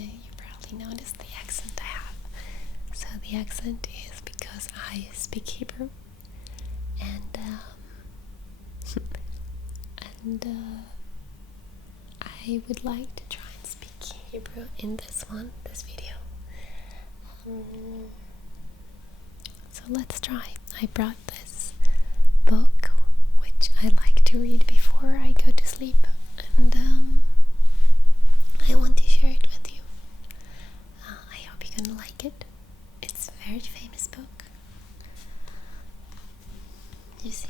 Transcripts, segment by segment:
you probably noticed the accent I have. So the accent is because I speak Hebrew, and I would like to try and speak Hebrew in this video. So let's try. I brought this book, which I like to read before I go to sleep, and I want to share it with you. I hope you're gonna like it. It's a very famous book. You see,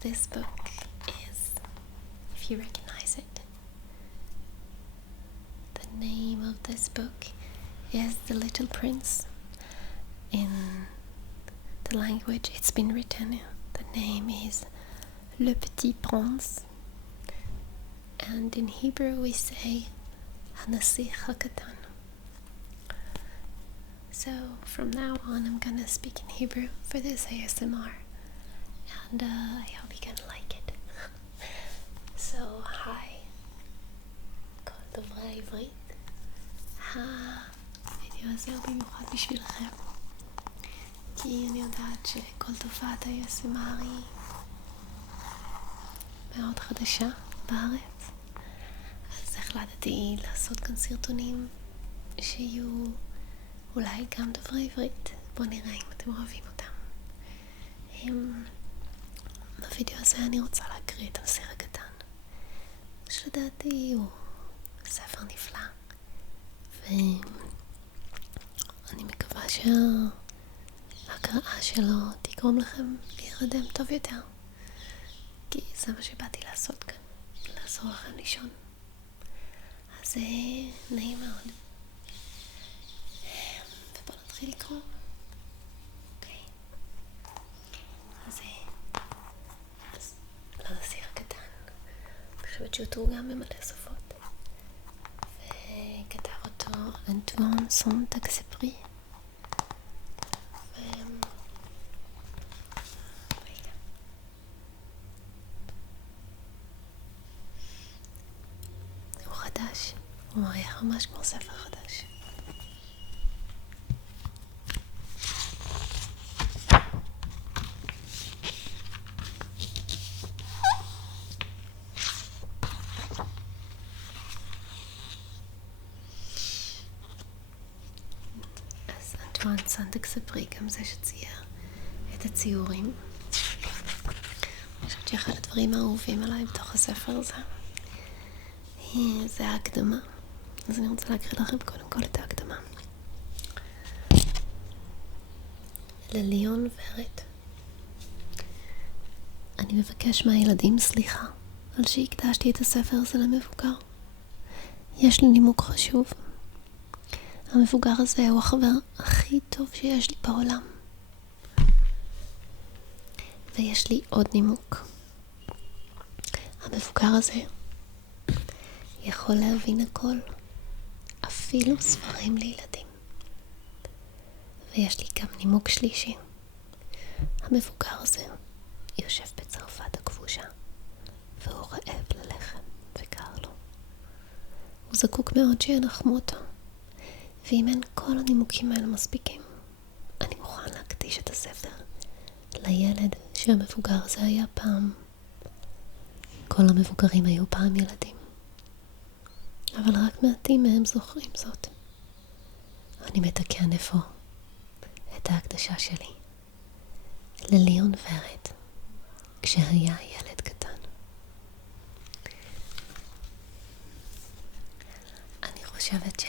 this book is, if you recognize it, the name of this book is The Little Prince. In the language it's been written, the name is Le Petit Prince, and in Hebrew we say Hanasich HaKatan. So from now on I'm gonna speak in Hebrew for this ASMR, and I hope you're gonna like it. So hi, כל דוברי העברית, הווידאו הזה הוא במיוחד בשבילכם, כי אני יודעת שכל תופעת ה-ASMR היא מאוד חדשה בארץ, אז החלטתי לעשות כאן סרטונים שיהיו אולי גם דוברי עברית. בואו נראה אם אתם אוהבים אותם. בווידאו הזה אני רוצה להקריא את הנסיך הקטן, שלדעתי הוא ספר נפלא, ואני מקווה שההקראה שלו תגרום לכם להירדם טוב יותר, כי זה מה שבאתי לעשות כאן, לעזור לכם לישון. אז נעים מאוד, ובואו נתחיל לקרוא. אוקיי, אז לנסיך הקטן, אני חושבת שהוא תורגם במלא שפות, וכתב אותו אנטואן סנט-אקספרי. הוא חדש, הוא מריח ממש כמו ספר חדש. אז אנטואן סנט-אקספרי גם זה שצייר את הציורים. אני חושבת שאחד הדברים האהובים עליי בתוך הספר הזה זה ההקדמה, אז אני רוצה להקריא לכם קודם כל את ההקדמה. לליון ורד, אני מבקש מהילדים סליחה על שהקדשתי את הספר הזה למבוגר. יש לי נימוק חשוב. המבוגר הזה הוא החבר הכי טוב שיש לי בעולם. ויש לי עוד נימוק. המבוגר הזה יכול להבין הכל, אפילו ספרים לילדים. ויש לי גם נימוק שלישי. המבוגר הזה יושב בצרפת הכבושה, והוא רעב ללחם וקר לו. הוא זקוק מאוד שינחמו אותו, ואם אין כל הנימוקים האלה מספיקים, אני מוכן להקדיש את הספר לילד שהמבוגר הזה היה פעם. כל המבוגרים היו פעם ילדים, אבל רק מעטים מהם זוכרים זאת. אני מתקן אפוא את ההקדשה שלי לליון ורד כשהיה ילד קטן. אני חושבת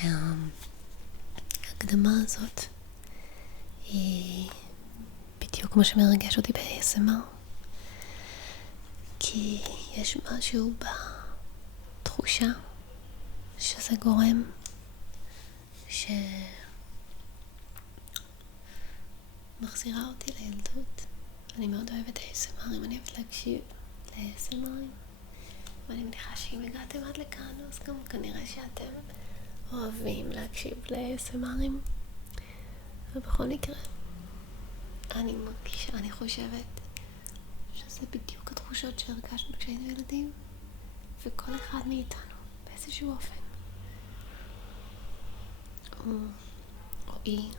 שההקדמה הזאת היא בדיוק מה שמרגש אותי ב-ASMR, כי יש משהו בתחושה שזה גורם מחזירה אותי לילדות. אני מאוד אוהבת ASMR, אני אוהבת להקשיב ל-ASMR, ואני מניחה שאם הגעתם עד לכאן אז גם כנראה שאתם אוהבים להקשיב ל-ASMR. ובכל מקרה אני מרגישה, אני חושבת שזה בדיוק התחושות שהרגשנו כשהיינו ילדים, וכל אחד מאיתנו באיזשהו אופן. או היא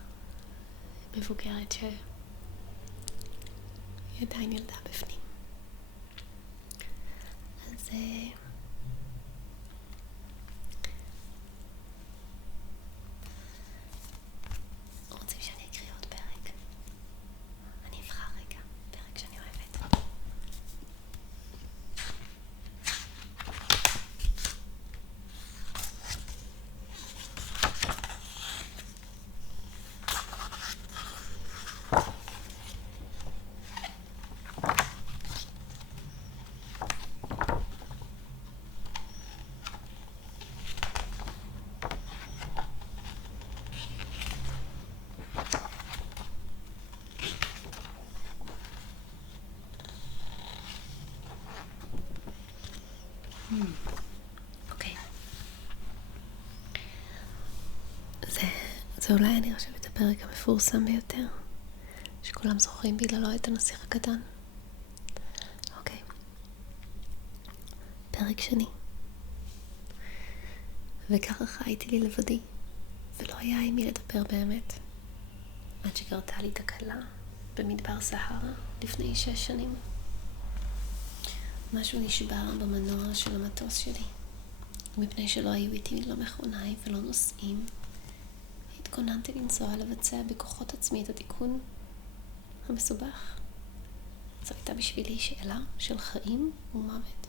מבוגרת שהיא עדיין ילדה בפנים. אז רוצים שאני אקריא עוד פרק? אני אבחר רגע פרק שאני אוהבת. אוקיי. זה אולי אני חושבת הפרק המפורסם ביותר, שכולם זוכרים בגללו את הנסיך הקטן. אוקיי. פרק שני. וככה חייתי לי לבדי, ולא היה עם מי לדבר באמת. עד שקרתה לי תקלה במדבר סהרה לפני 6 שנים. משהו נשבר במנוע של המטוס שלי. מפני שלא היו איתי לא מכונאי ולא נוסעים, התכוננתי לנסוע לבצע בכוחות עצמי את התיקון המסובך. זו הייתה בשבילי שאלה של חיים ומוות.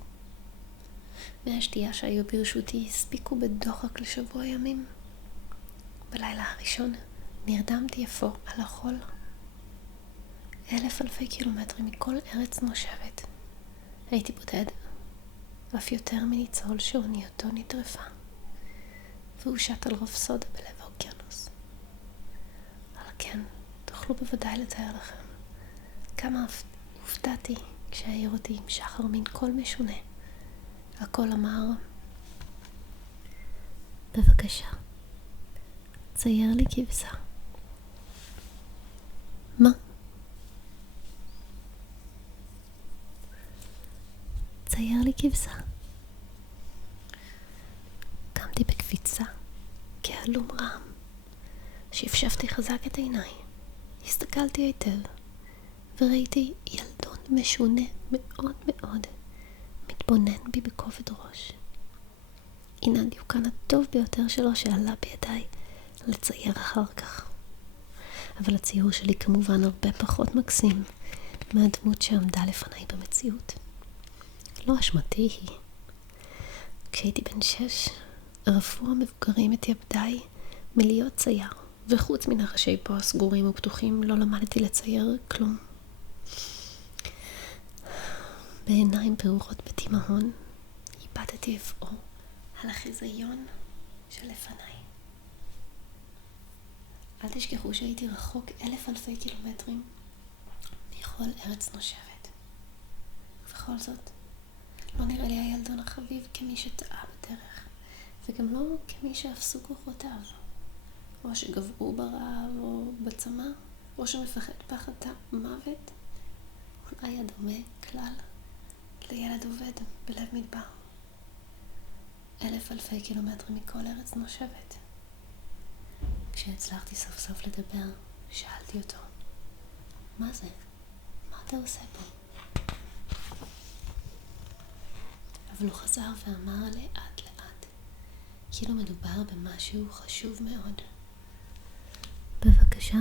מי השתייה שהיו ברשותי הספיקו בדוחק לשבוע ימים. בלילה הראשון נרדמתי אפוא על החול. 1,000 קילומטרים מכל ארץ נושבת. הייתי בודד, ואף יותר מניצול שאוניותו נטרפה, והוא שט על רפסודה בלב האוקיינוס. על כן, תוכלו בוודאי לתאר לכם כמה הופתעתי כשהעיר אותי עם שחר מן קול משונה. הקול אמר, בבקשה, צייר לי כבשה. מה? צייר לי כבשה. קמתי בקפיצה, כהלום רם. שפשפתי חזק את עיניי. הסתכלתי היטב, וראיתי ילדון משונה מאוד מאוד, מתבונן בי בכובד ראש. הנה הדיוקן הטוב ביותר שלו שעלה בידיי לצייר אחר כך. אבל הציור שלי כמובן הרבה פחות מקסים מהדמות שעמדה לפניי במציאות. לא אשמתי היא. כשהייתי בן 6, רפו המבוגרים את יבדיי מלהיות צייר, וחוץ מן הראשי פה הסגורים ופתוחים לא למדתי לצייר כלום. בעיניים פעורות בתימהון, איבדתי אפוא על החיזיון שלפניי. אל תשכחו שהייתי רחוק 1,000 קילומטרים מכל ארץ נושבת. ובכל זאת, לא נראה לי הילדון החביב כמי שטעה בדרך, וגם לא כמי שאפסו כוחותיו, או שגבעו ברעב או בצמא, או שמפחד פחד מוות. אולי הדומה כלל לילד עובד בלב מדבר. 1,000 קילומטרים מכל ארץ נושבת. כשהצלחתי סוף סוף לדבר, שאלתי אותו, מה זה? מה אתה עושה פה? אבל הוא חזר ואמר לאט לאט, כאילו מדובר במשהו חשוב מאוד. בבקשה,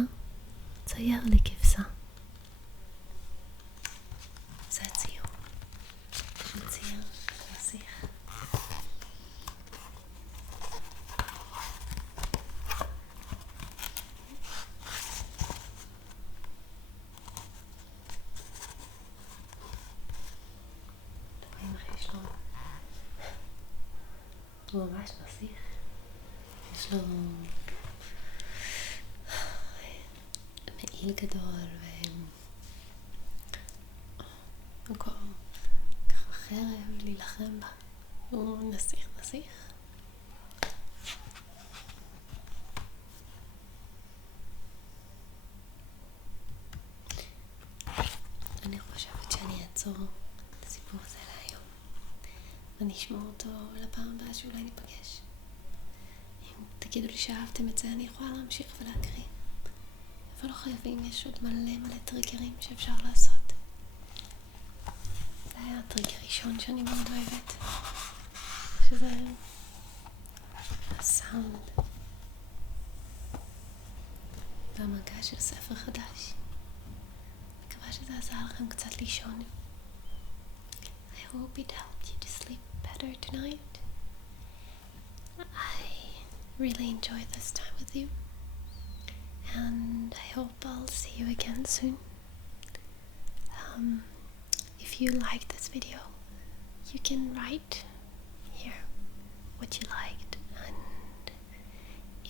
צייר לי כבשה. זה הציור. הוא צייר נסיך. הוא ממש נסיך. יש לו מעיל גדול ומקום ככה חרב להילחם בה. הוא נסיך. אני חושבת שאני אעצור את הסיפור הזה להיום ונשמע אותו לפעם הבאה מקווה שאולי ניפגש. אם תגידו לי שאהבתם את זה, אני יכולה להמשיך ולהקריא. אבל לא חייבים, יש עוד מלא טריגרים שאפשר לעשות. זה היה הטריגר ראשון שאני מאוד אוהבת, שזה הסאונד והמגע של ספר חדש. מקווה שזה עזר לכם קצת לישון. I hope it helped you to sleep better tonight. I really enjoyed this time with you, and I hope I'll see you again soon. If you liked this video, you can write here what you liked, and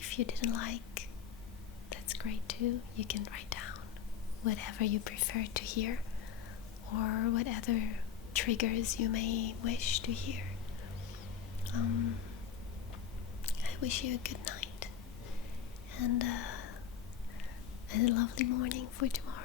if you didn't like, that's great too. You can write down whatever you prefer to hear, or what other triggers you may wish to hear. I wish you a good night and a lovely morning for tomorrow.